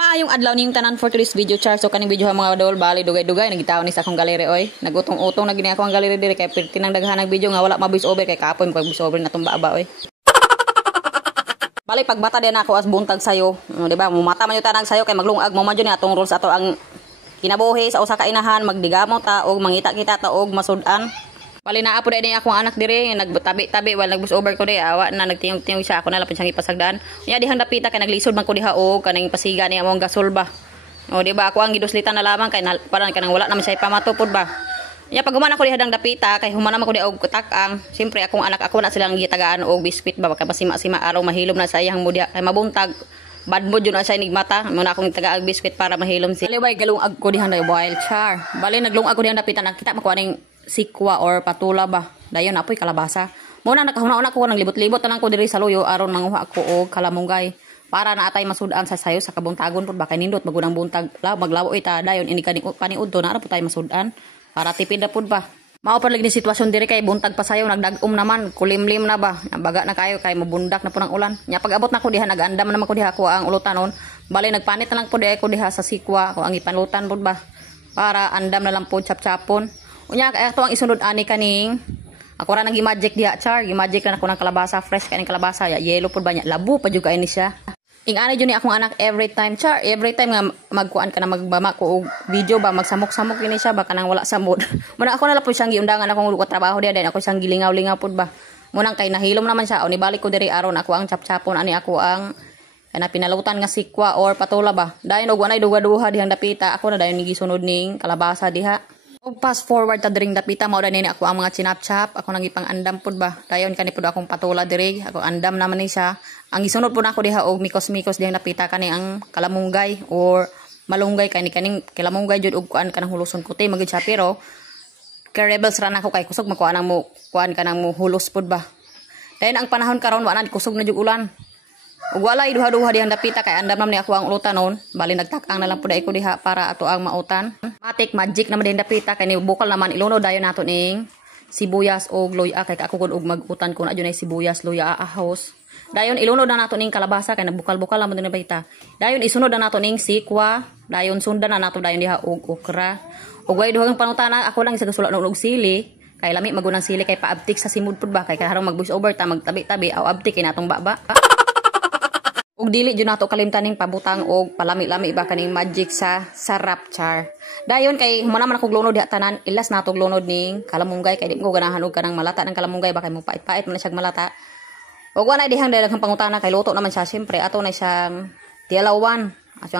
Maayong adlaw ning tanan for today's video, char. So kaning video ha mga dol, bali dugay-dugay nagitaw ni sa akong galeri oy. Nagutong-utong na gini ako ang galeri dire kay perti nang daghanang video nga wala ma-voice over kay kapoy mag voice over na tumba ba oy. Bali pagbata din ako as buntag sayo, di ba? Mumata man yung tanang sayo kay maglungag mo man jud ni atong rules ato ang kinabuhi sa usa ka inahan, magdigamot ta og mangita kita ta og masud-an. Bali naa po din akong anak dire nagtabi-tabi wala nag-voice over ko di awa na nagtingog-tingog siya ako na lapon siyang ipasagdaan. Nya dihang dapita kay naglisod man ko diha og kanang pasiga ni among gasol ba. O di ba ako ang giduslitan na lamang kay parang kanang wala naman siya ipamatupod ba. Nya pag human ako diha dang dapita kay human naman ko di og kutak-ang. Siyempre akong anak ako na silang gitagaan og biskwit ba kay masima-sima araw mahilom na sa iyang mudya kay mabuntag. Bad mood yun na siya nigmata. Muna akong taga-ag biskwit para mahilom siya. Bali galungag ko dihan na wild char. Bali naglungag ko dihan dapita nakita makuha ning sikwa or patula ba. Dayon apoy kalabasa. Muna nakahuna-una ko nang libot-libot na lang ko diri sa luyo aron manguha ko og kalamunggay para na atay masud-an sa sayo sa kabuntagon pud ba kay nindot magunang buntag maglawo ita dayon ini kaniudto na ra pud tay masud-an para tipid na pud ba. Mao pa lagi ni sitwasyon diri kay buntag pa sayo nagdag-um naman kulimlim na ba. Baga na kayo kay mabundak na po ng ulan. Nya pag abot na ko diha nagandam naman ko diha ko ang ulutanon. Bali nagpanit na lang pud ko diha sa sikwa ko ang ipanlutan pud ba para andam na lang pud chap-chapon. Unya ato ang isunod ani kaning ako ra nang gi-magic diha char, gi-magic na ako ng kalabasa fresh kaning kalabasa ya yellow pud ba nya labo pa jud kay ni siya. Ingani jud ni akong anak every time char, every time nga magkuan ka na magbama ko og video ba magsamok-samok ini siya ba kanang wala sa mood. Muna ako na lang pud siyang giundangan akong luko trabaho diha ako siyang gilingaw-lingaw pud ba. Munang kay nahilom naman siya o nibalik ko diri aron ako ang chap-chapon ani ako ang kana pinalutan nga sikwa or patula ba. Dayon og wanay duga-duha dihang dapita ako na dayon gisunod ning kalabasa diha. Og fast forward ta diring dapita mao nini ako ang mga chinap-chap ako nang ipang andam pud ba dayon kani pud akong patula diri ako andam naman ni siya ang gisunod pud ako diha og mikos-mikos dihang dapita kani ang kalamunggay or malunggay kani kaning kalamunggay jud og kuan kanang huluson kuti magid siya pero rebels ra nako kay kusog makuan ang mo kuan kanang mo hulos pud ba dayon ang panahon karon wa na kusog na jud ulan ug walay duha-duha dihang dapita kay andam naman ni ako ang ulutanon bali nagtak-ang na lang pud ko diha para ato ang mautan matik magic naman din dapita kay ni bukal naman ilunod dayon nato ning sibuyas og luya kay ako og magutan kun adunay sibuyas luya ahos dayon ilunod na nato ning kalabasa kay nabukal-bukal naman din dapita dayon isunod na nato ning sikwa dayon sundan na nato dayon diha og okra ug way duhang panutana ako lang isa gasulat og sili kay lami magunang sili kay paabtik sa simud pud ba kay karong mag-voice over ta magtabi-tabi aw abtik kay natong baba ug dili jud nato kalimtan ning pabutang og palami-lami ba kaning magic sa sarap char. Dayon kay human naman akong lunod diha tanan ilas nato lunod ning kalamunggay kay di ko ganahan og kanang malata ng kalamunggay ba kay mo pait-pait man siya malata. Ug wala dihang daghang pangutana kay luto naman siya syempre ato na siyang tialawan. Asyang